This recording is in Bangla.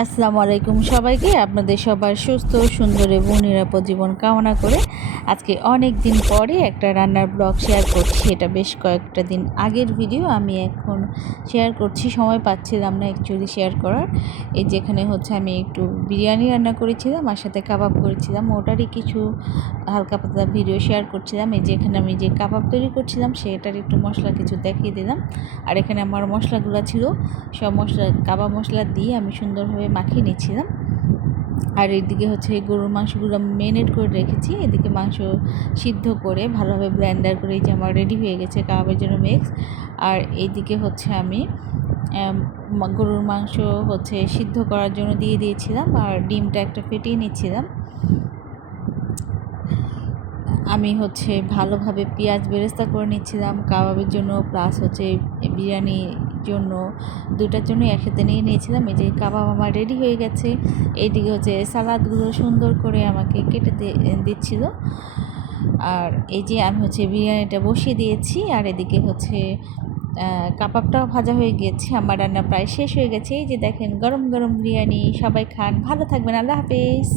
আসসালামু আলাইকুম সবাইকে। আপনাদের সবার সুস্থ সুন্দর এবং নিরাপদ জীবন কামনা করে আজকে অনেক দিন পরে একটা রান্নার ব্লগ শেয়ার করছি। এটা বেশ কয়েকটা দিন আগের ভিডিও, আমি এখন শেয়ার করছি। সময় পাচ্ছিলাম না অ্যাকচুয়ালি শেয়ার করার। এই যেখানে হচ্ছে আমি একটু বিরিয়ানি রান্না করেছিলাম আর সাথে কাবাব করেছিলাম, ওটারই কিছু হালকা পাতলা ভিডিও শেয়ার করছিলাম। এই যেখানে আমি যে কাবাব তৈরি করছিলাম সেটার একটু মশলা কিছু দেখিয়ে দিলাম। আর এখানে আমার মশলাগুলো ছিল, সব মশলা কাবাব মশলা দিয়ে আমি সুন্দরভাবে মাখিয়ে নিচ্ছিলাম। আর এদিকে হচ্ছে গরুর মাংসগুলো মেরিনেট করে রেখেছি, এদিকে মাংস সিদ্ধ করে ভালোভাবে ব্লেন্ডার করে এই যে আমার রেডি হয়ে গেছে কাবাবের জন্য মিক্স। আর এইদিকে হচ্ছে আমি গরুর মাংস হচ্ছে সিদ্ধ করার জন্য দিয়ে দিয়েছিলাম আর ডিমটা একটা ফেটিয়ে নিচ্ছিলাম। আমি হচ্ছে ভালোভাবে পেঁয়াজ বেরেস্তা করে নিচ্ছিলাম কাবাবের জন্য, প্লাস হচ্ছে বিরিয়ানির জন্য, দুটার জন্য একসাথে নিয়ে নিয়েছিলাম। এই যে কাবাব আমার রেডি হয়ে গেছে। এইদিকে হচ্ছে সালাদগুলো সুন্দর করে আমাকে কেটে দিচ্ছিল। আর এই যে আমি হচ্ছে বিরিয়ানিটা বসিয়ে দিয়েছি আর এদিকে হচ্ছে কাবাবটাও ভাজা হয়ে গিয়েছে। আমার রান্না প্রায় শেষ হয়ে গেছে। এই যে দেখেন গরম গরম বিরিয়ানি, সবাই খান, ভালো থাকবেন, আল্লাহ হাফেজ।